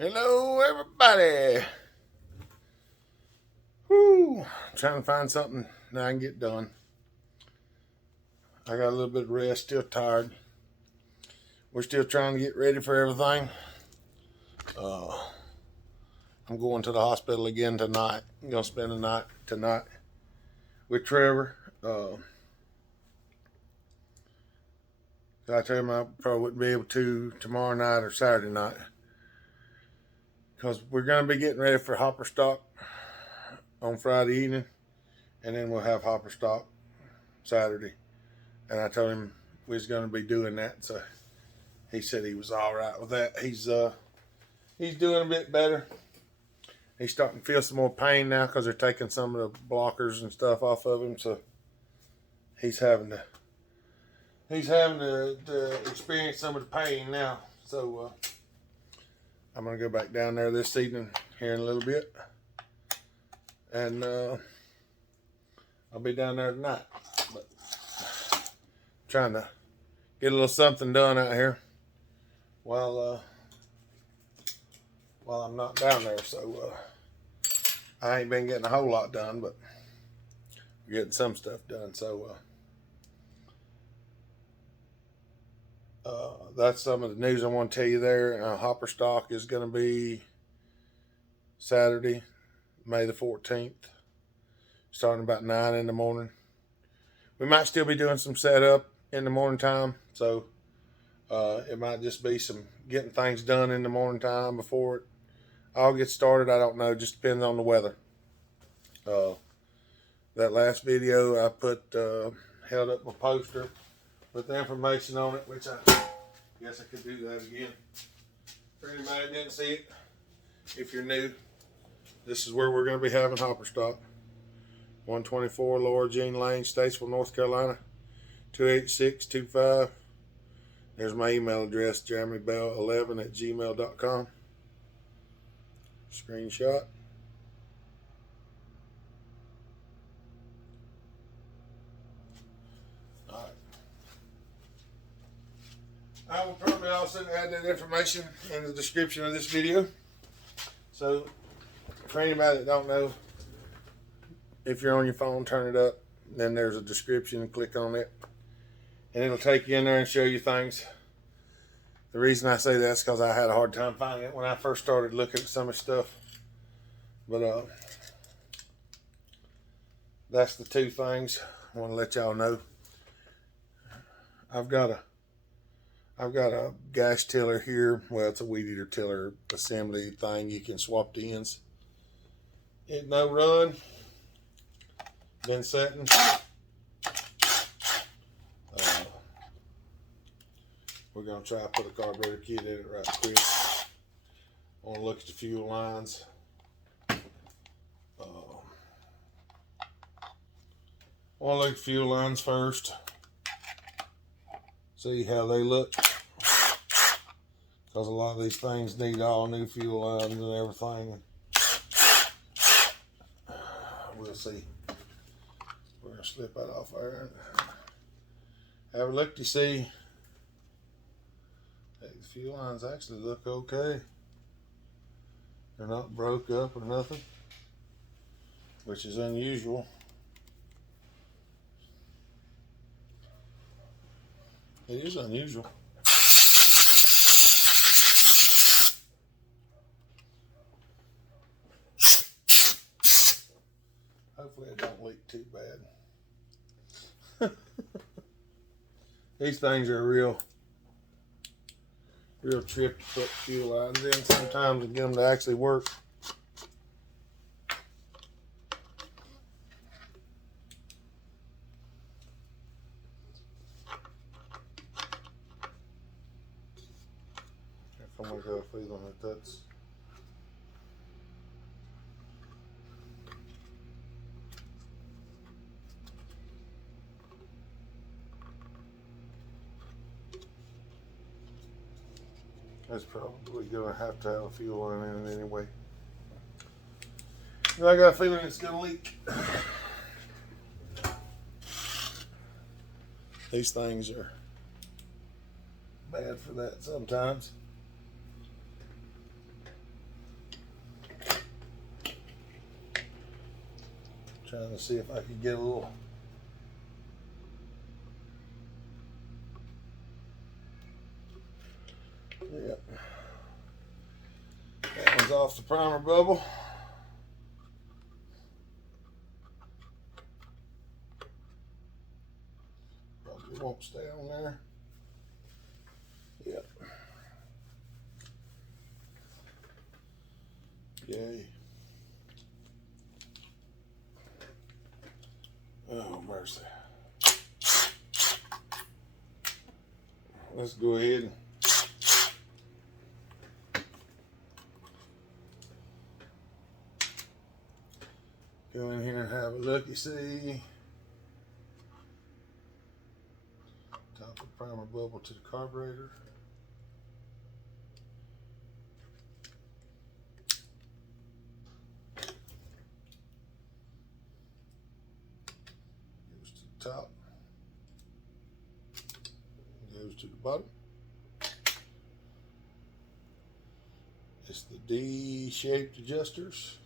Hello, everybody. Whoo! Trying to find something that I can get done. I got a little bit of rest, still tired. We're still trying to get ready for everything. I'm going to the hospital again tonight. I'm going to spend the night tonight with Trevor. I told him I probably wouldn't be able to tomorrow night or Saturday night, because we're going to be getting ready for Hopperstock on Friday evening, and then we'll have Hopperstock Saturday. And I told him we was going to be doing that, so he said he was all right with that. He's doing a bit better. He's starting to feel some more pain now because they're taking some of the blockers and stuff off of him, so he's having to experience some of the pain now. So I'm going to go back down there this evening here in a little bit, and I'll be down there tonight. But trying to get a little something done out here while I'm not down there. So I ain't been getting a whole lot done, but we're getting some stuff done. So that's some of the news I want to tell you there. Hopperstock is going to be Saturday, May the 14th, starting about 9 in the morning. We might still be doing some setup in the morning time, so it might just be some getting things done in the morning time before it all gets started. I don't know, just depends on the weather. That last video I put held up my poster with the information on it, which I guess I could do that again. For anybody that didn't see it, if you're new, this is where we're going to be having Hopperstock. 124 Lower Jeanne Lane, Statesville, North Carolina, 28625. There's my email address, jeremybell11@gmail.com. Screenshot. Alright. I will probably also add that information in the description of this video. So, for anybody that don't know, if you're on your phone, turn it up. Then there's a description, and click on it, and it'll take you in there and show you things. The reason I say that is because I had a hard time finding it when I first started looking at some of the stuff. But that's the two things I want to let y'all know. I've got a gas tiller here. Well, it's a Weedeater tiller assembly thing. You can swap the ends. It no run. Been setting. We're going to try to put a carburetor kit in it right quick. I want to look at the fuel lines. I want to look at the fuel lines first. See how they look. Because a lot of these things need all new fuel lines and everything. We'll see. We're going to slip that off there. Have a look to see. Hey, the fuel lines actually look okay. They're not broke up or nothing, which is unusual. It is unusual. Hopefully it don't leak too bad. These things are real trip to put fuel lines in sometimes and get them to actually work. If I'm going to have a feeling that's probably going to have a fuel line in it anyway. And I got a feeling it's going to leak. These things are bad for that sometimes. Trying to see if I can get a little. Yep. That one's off the primer bubble. Probably won't stay on there. Yep. Yay. Oh, mercy. Let's go ahead and go in here and have a look. You see, top of the primer bubble to the carburetor. Goes to the top. Goes to the bottom. It's the D-shaped adjusters.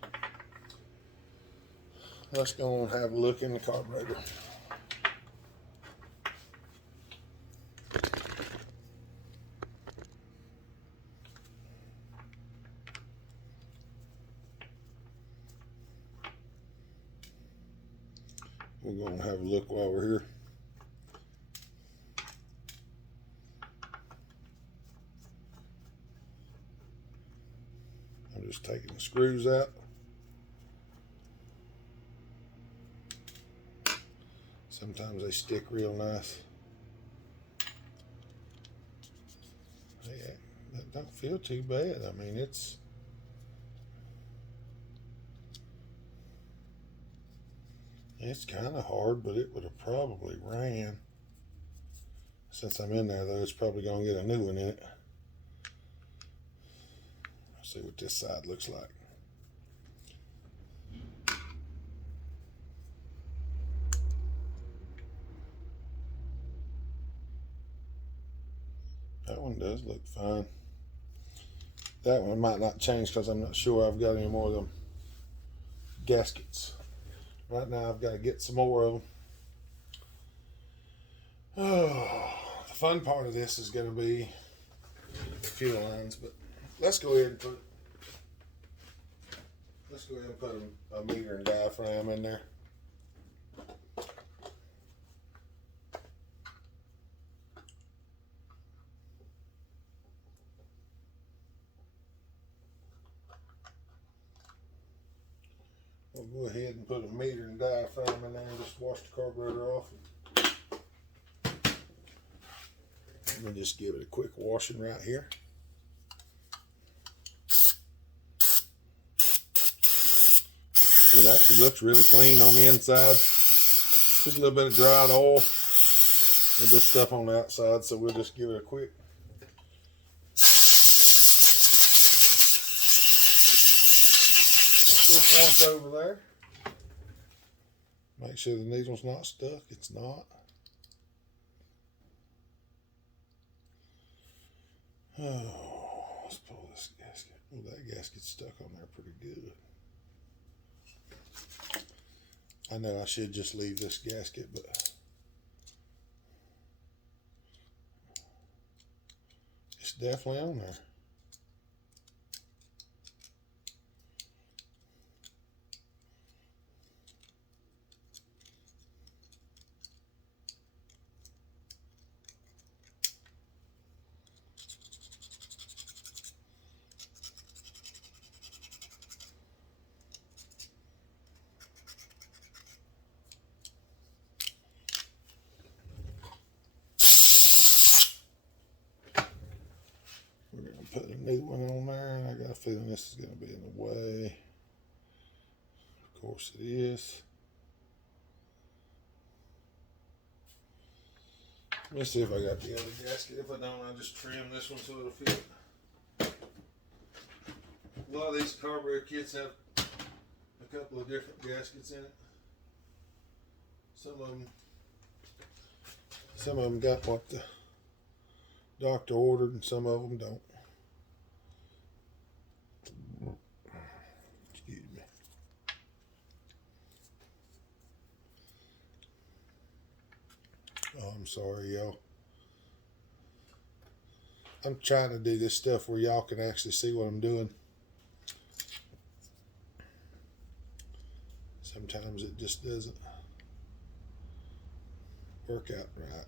Let's go and have a look in the carburetor. We're going to have a look while we're here. I'm just taking the screws out. Sometimes they stick real nice. Hey, that don't feel too bad. I mean, it's kind of hard, but it would have probably ran. Since I'm in there, though, it's probably going to get a new one in it. Let's see what this side looks like. That one does look fine. That one might not change because I'm not sure I've got any more of them gaskets. Right now I've got to get some more of them. Oh, the fun part of this is going to be fuel lines, but let's go ahead and put a meter and diaphragm in there. We'll go ahead and put a meter and diaphragm in there and just wash the carburetor off. Let me just give it a quick washing right here. It actually looks really clean on the inside. Just a little bit of dried oil. A little bit of stuff on the outside, so we'll just give it a quick. Once over there. Make sure the needle's not stuck. It's not. Oh, let's pull this gasket. Oh, that gasket's stuck on there pretty good. I know I should just leave this gasket, but it's definitely on there. Put a new one on there, and I got a feeling this is going to be in the way. Of course it is. Let's see if I got the other gasket. If I don't, I'll just trim this one so it'll fit. A lot of these carburetor kits have a couple of different gaskets in it. Some of them got what the doctor ordered, and some of them don't. Excuse me. I'm sorry, y'all. I'm trying to do this stuff where y'all can actually see what I'm doing. Sometimes it just doesn't work out right.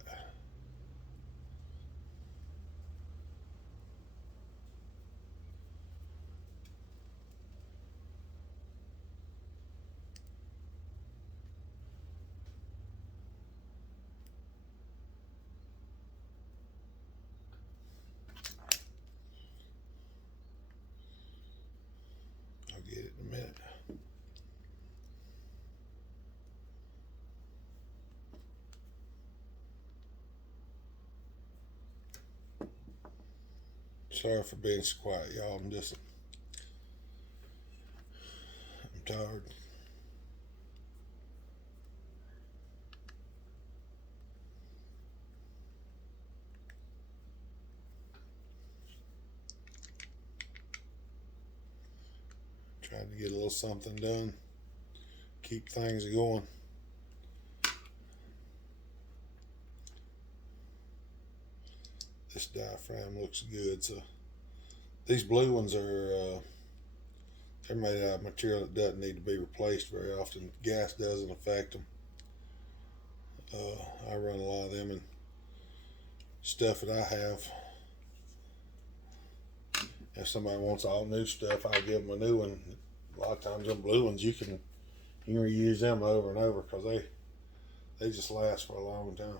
I'll get it in a minute. Sorry for being so quiet, y'all. I'm tired. Trying to get a little something done. Keep things going. This diaphragm looks good. So these blue ones are they're made out of material that doesn't need to be replaced very often. Gas doesn't affect them. I run a lot of them and stuff that I have. If somebody wants all new stuff, I'll give them a new one. A lot of times them blue ones you can reuse them over and over because they just last for a long time.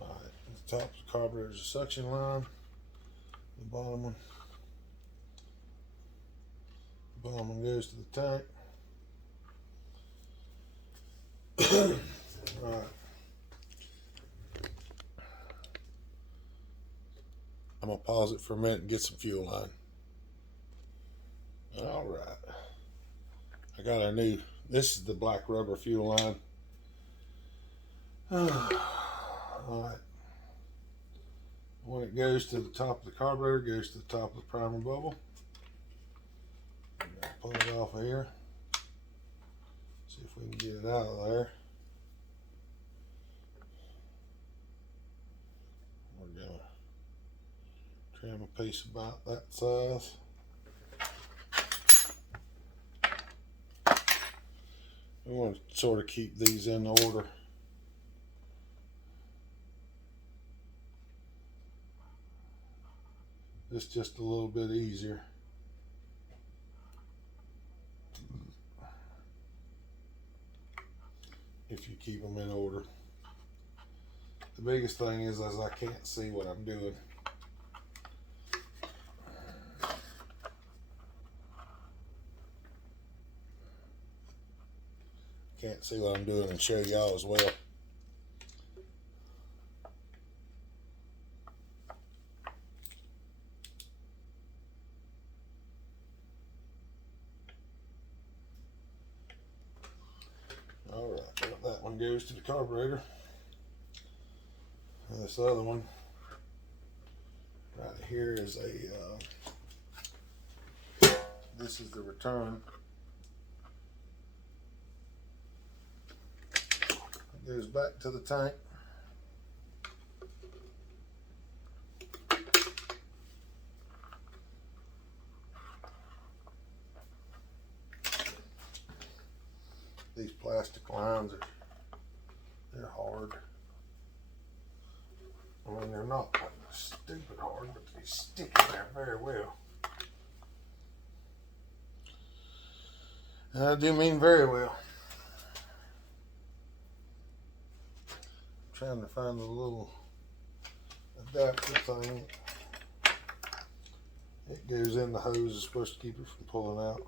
Alright, at the top of the carburetor is a suction line. The bottom one goes to the tank. Alright. I'm going to pause it for a minute and get some fuel line. Alright. I got a new, this is the black rubber fuel line. Alright. When it goes to the top of the carburetor, it goes to the top of the primer bubble. Pull it off of here. See if we can get it out of there. We're going to trim a piece about that size. We want to sort of keep these in order. It's just a little bit easier. If you keep them in order. The biggest thing is I can't see what I'm doing. Can't see what I'm doing and show y'all as well. Alright, well, that one goes to the carburetor. And this other one right here is this is the return. It goes back to the tank. These plastic lines they're hard. I mean, they're not stupid hard, but they stick in there very well. And I do mean very well. I'm trying to find a little adapter thing. It goes in the hose. It's supposed to keep it from pulling out.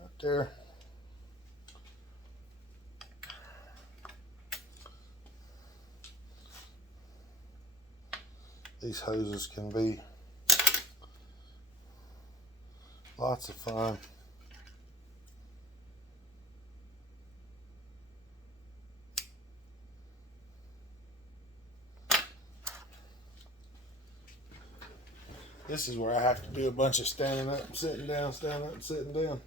Right there. These hoses can be lots of fun. This is where I have to do a bunch of standing up and sitting down, standing up and sitting down.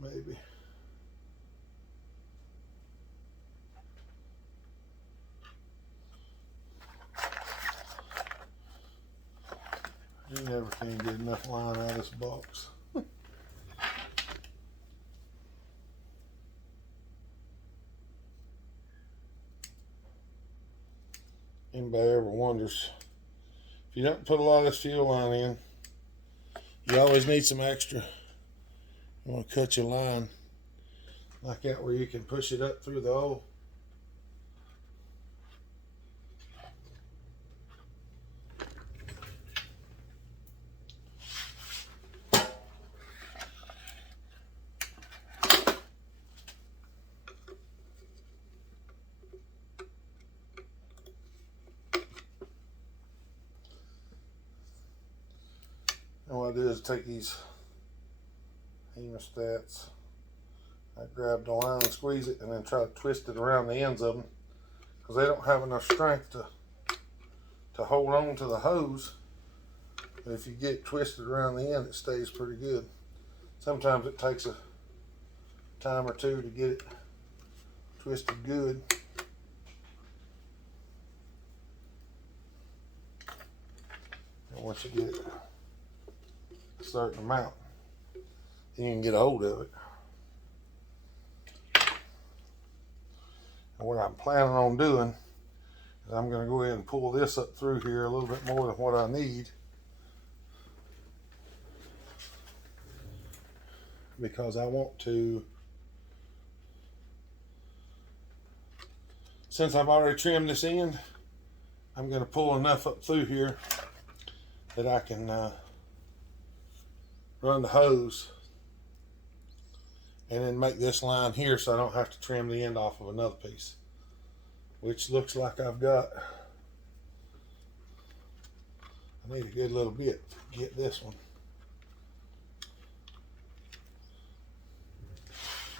Maybe. You never can get enough line out of this box. Anybody ever wonders, if you don't put a lot of this fuel line in, you always need some extra. You want to cut your line like that where you can push it up through the hole. And what I do is take these hemostats, I grab the line and squeeze it and then try to twist it around the ends of them because they don't have enough strength to hold on to the hose. But if you get it twisted around the end, it stays pretty good. Sometimes it takes a time or two to get it twisted good. And once you get it starting to mount, then you can get a hold of it. And what I'm planning on doing is I'm going to go ahead and pull this up through here a little bit more than what I need, because I want to, since I've already trimmed this end, I'm going to pull enough up through here that I can run the hose and then make this line here so I don't have to trim the end off of another piece, which looks like I've got, I need a good little bit to get this one.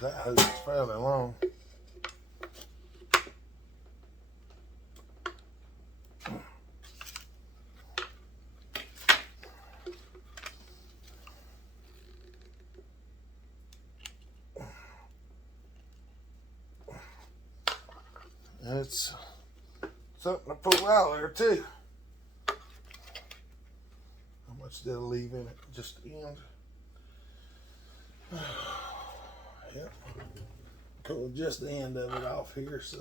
That hose is fairly long. It's something to pull out there too. How much did I leave in it? Just the end. Yep. Pull just the end of it off here, so.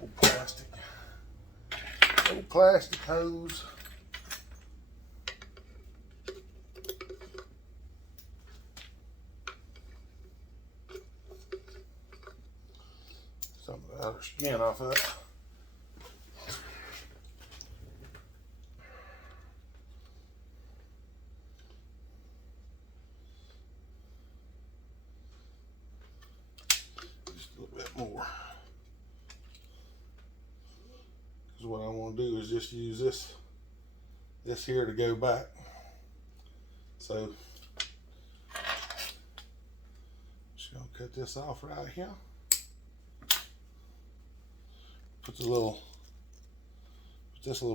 Old plastic. Old plastic hose. Some of the outer skin off of it. Just a little bit more. Because what I want to do is just use this here to go back. So just gonna cut this off right here. Put this little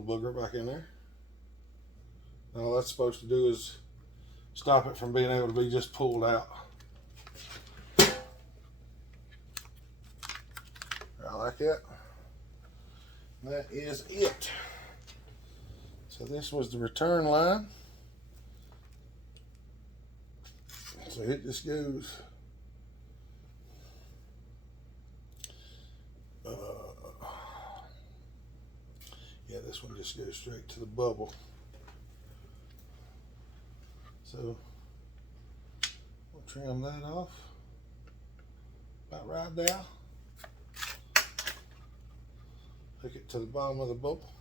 booger back in there. Now all that's supposed to do is stop it from being able to be just pulled out. I like that. That is it. So this was the return line. So it just goes yeah, this one just goes straight to the bubble. So we'll trim that off about right there. Hook it to the bottom of the bubble.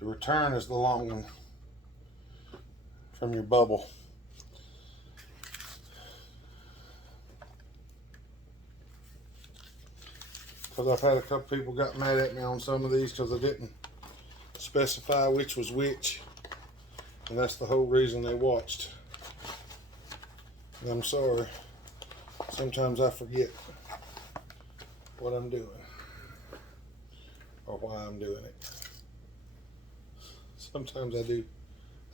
The return is the long one from your bubble. Because I've had a couple people got mad at me on some of these because I didn't specify which was which. And that's the whole reason they watched. And I'm sorry. Sometimes I forget what I'm doing. Or why I'm doing it. Sometimes I do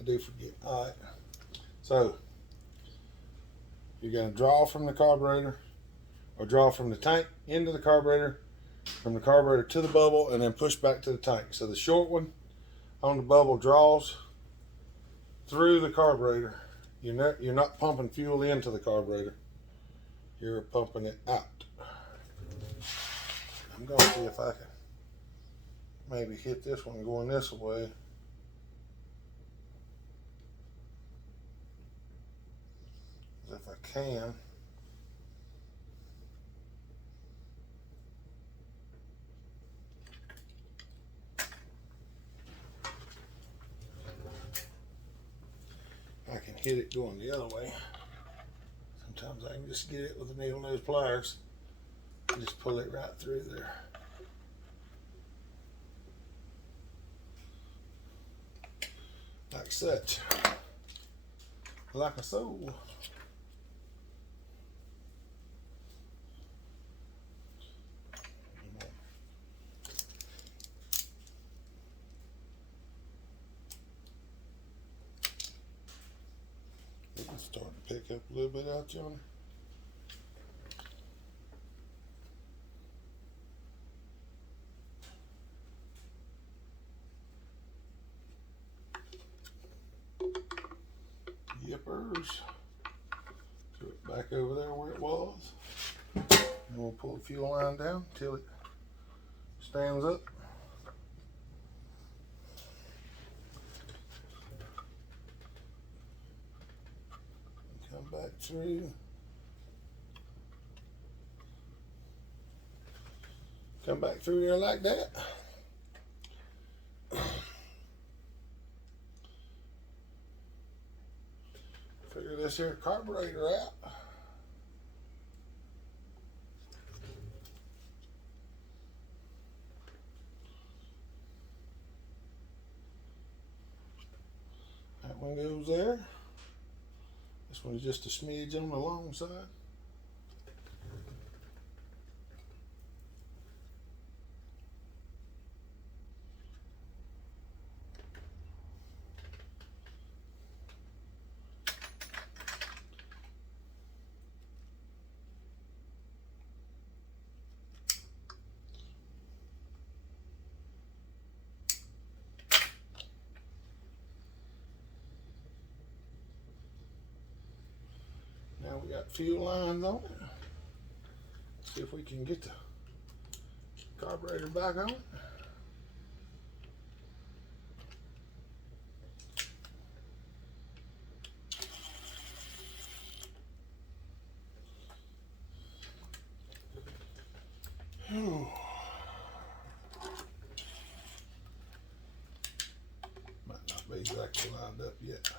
forget. Alright. So, you're going to draw from the carburetor, or draw from the tank into the carburetor, from the carburetor to the bubble, and then push back to the tank. So the short one on the bubble draws through the carburetor. You're not pumping fuel into the carburetor. You're pumping it out. I'm going to see if I can maybe hit this one going this way. If I can. I can hit it going the other way. Sometimes I can just get it with the needle nose pliers and just pull it right through there. Like such. Like a soul. It's starting to pick up a little bit out, Johnny. Yippers. Throw it back over there where it was. And we'll pull the fuel line down until it stands up. Come back through. Come back through there like that. Figure this here carburetor out. That one goes there. This one's just a smidge on the long side. Now we got fuel lines on it. See if we can get the carburetor back on it. Might not be exactly lined up yet.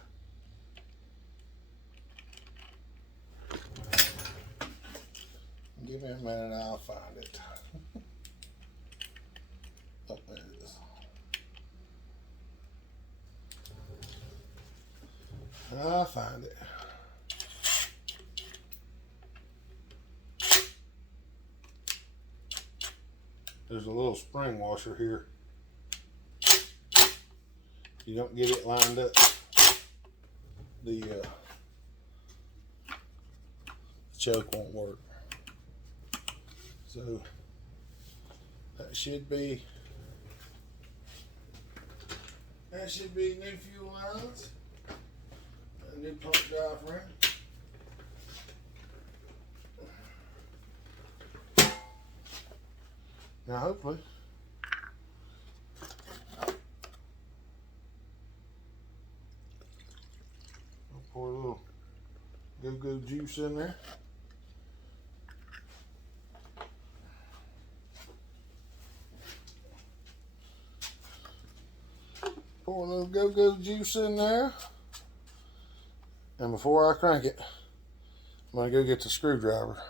Give me a minute and I'll find it. Oh, there it is. I'll find it. There's a little spring washer here. You don't get it lined up, the choke won't work. So that should be new fuel lines, a new pump diaphragm. Now hopefully I'll pour a little go-go juice in there. Pour a little go-go juice in there. And before I crank it, I'm going to go get the screwdriver.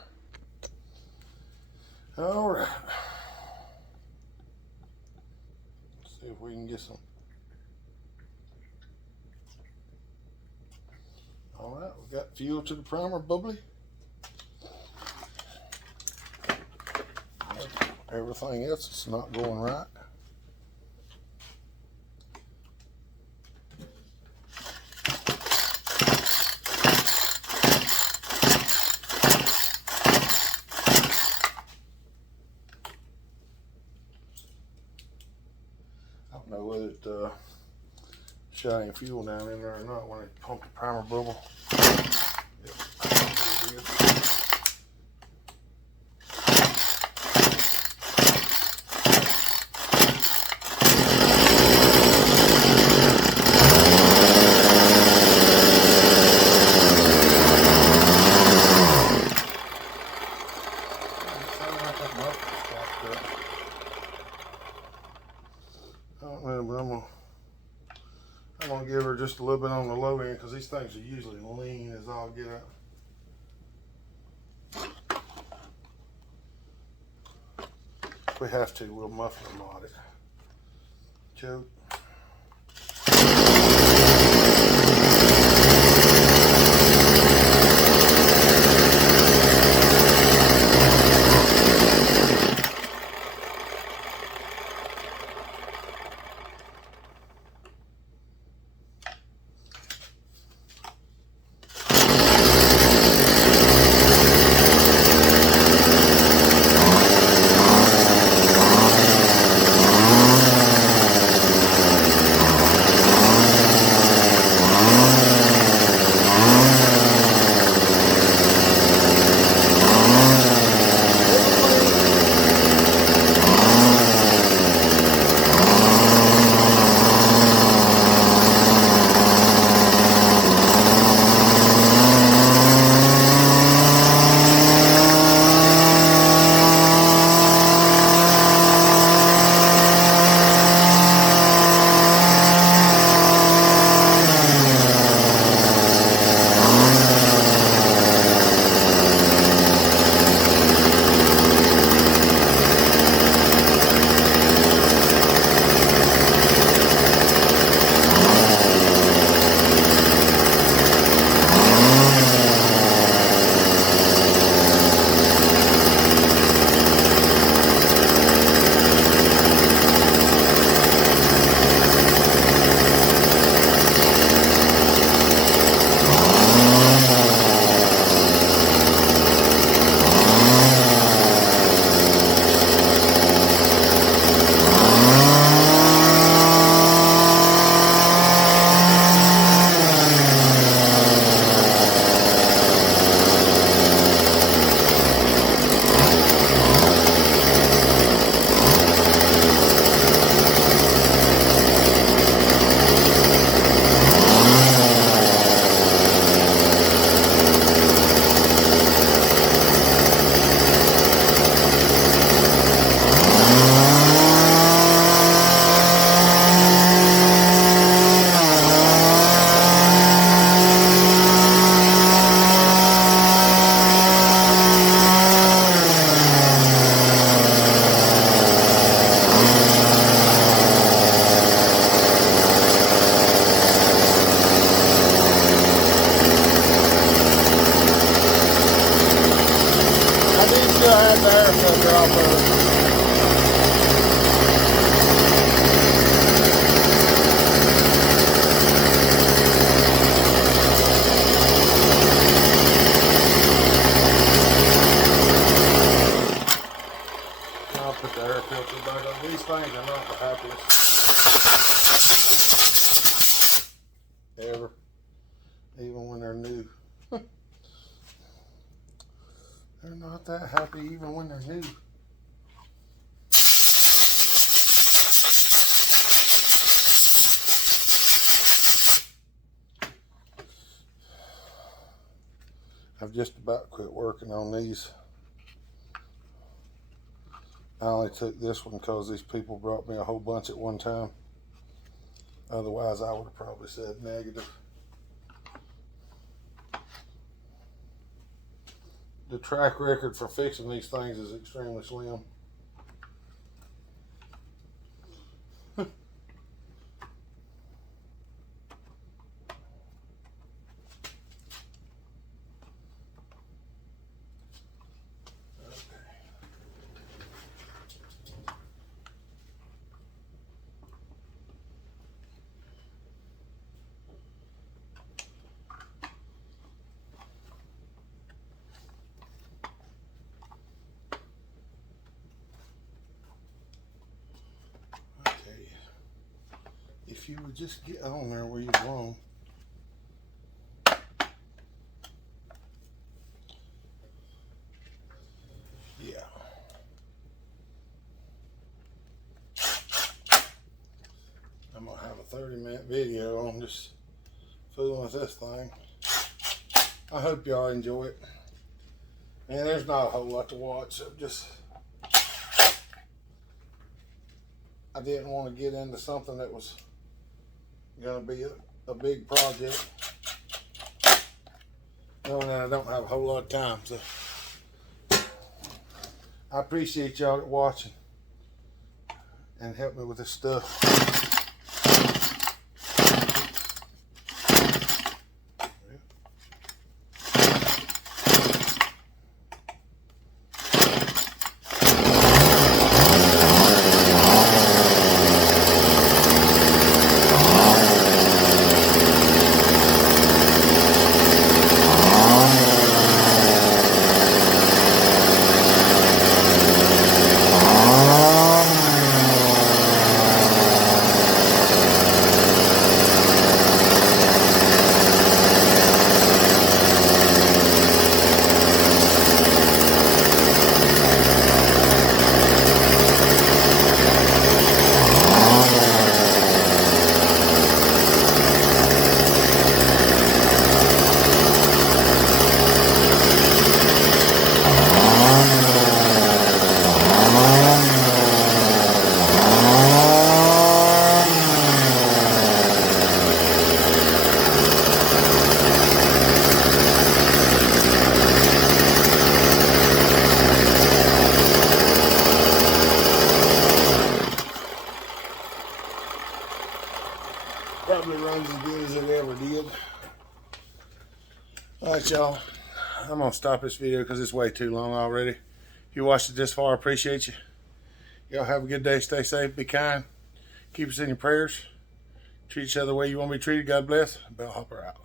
All right. Let's see if we can get some Got fuel to the primer bubbly. Everything else is not going right. I don't know whether it shot any fuel down in there or not when it pumped the primer bubble. Yep, there it is. I don't know, but I'm gonna give her just a little bit on the low end because these things are usually lean as all get out. If we have to, we'll muffler mod it. Choke. These things are not the happiest ever, even when they're new. They're not that happy even when they're new. I've just about quit working on these. I only took this one because these people brought me a whole bunch at one time. Otherwise, I would have probably said negative. The track record for fixing these things is extremely slim. if you would just get on there where you belong. Yeah. I'm gonna have a 30-minute video on just fooling with this thing. I hope y'all enjoy it. And there's not a whole lot to watch, so just I didn't want to get into something that was gonna be a big project, knowing that I don't have a whole lot of time. So I appreciate y'all watching and help me with this stuff. Probably runs as good as it ever did. Alright, y'all. I'm going to stop this video because it's way too long already. If you watched it this far, I appreciate you. Y'all have a good day. Stay safe. Be kind. Keep us in your prayers. Treat each other the way you want to be treated. God bless. Bell Hopper out.